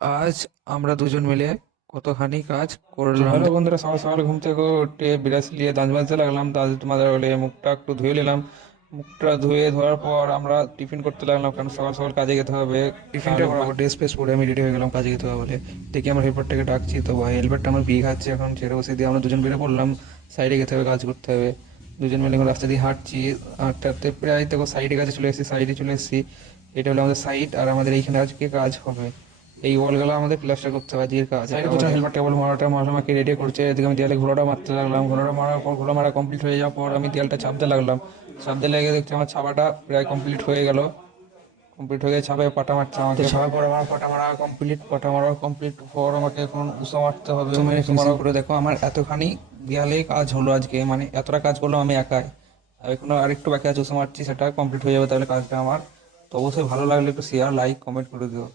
আজ আমরা দুজন মিলে কতখানি কাজ করলাম। হ্যালো বন্ধুরা, সকাল সকাল ঘুম থেকে উঠে বিরাস নিয়ে দাঁত মাজতে লাগলাম। দাঁত তোমাদের বলে মুখটা একটু ধুয়ে নিলাম। মুখটা ধুয়ে ধোয়ার পর আমরা টিফিন করতে লাগলাম, কারণ সকাল সকাল কাজে যেতে হবে। টিফিনটা করাবো, ড্রেস ফ্রেস পরে আমি রেডি হয়ে গেলাম কাজে যেতে হবে বলে। দেখি আমার হেল্পারটাকে ডাকছি, তো ভাই হেল্পারটা আমার বিয়ে খাচ্ছে, এখন ছেড়ে বসে দিয়ে আমরা দুজন বেরিয়ে পড়লাম। সাইডে যেতে হবে, কাজ করতে হবে। দুজন মিলে এখন রাস্তা দিয়ে হাঁটছি। হাঁটতে হাঁটতে প্রায় দেখো সাইডে কাছে চলে এসেছি, সাইডে চলে এসেছি। এটা হলো আমাদের সাইড, আর আমাদের এইখানে আজকে কাজ হবে। এই ওয়ালগুলো আমাদের প্লাস্টার করতে হবে, আজকের কাজ। সাইডে দুজন হেলমেট টেবল মারাটা মারামাকে রেডি করছে, এদিকে আমি দেয়ালে ঘোড়াটা মারতে লাগলাম। ঘোড়াটা মারার পর, ঘোড়া মারা কমপ্লিট হয়ে যাওয়ার পর আমি দেয়ালটা চাপতে লাগলাম। চাপতে লেগে দেখছি আমার ছাপাটা প্রায় কমপ্লিট হয়ে গেল। কমপ্লিট হয়ে গেছে, ছাপায় পাটা মারছে আমাকে। ছাপার পর আমার পাটা মারা কমপ্লিট। পাটা মারা কমপ্লিট পর আমাকে এখন উষা মারতে হবে। উষা মারা করে দেখো আমার এতখানি দেয়ালে কাজ হলো আজকে, মানে এতটা কাজ করলাম আমি একাই। আর এখনো আরেকটু বাকি আছে, উষা মারছি, সেটা কমপ্লিট হয়ে যাবে, তাহলে কাজটা আমার। তো অবশ্যই ভালো লাগলে একটু শেয়ার, লাইক, কমেন্ট করে দিও।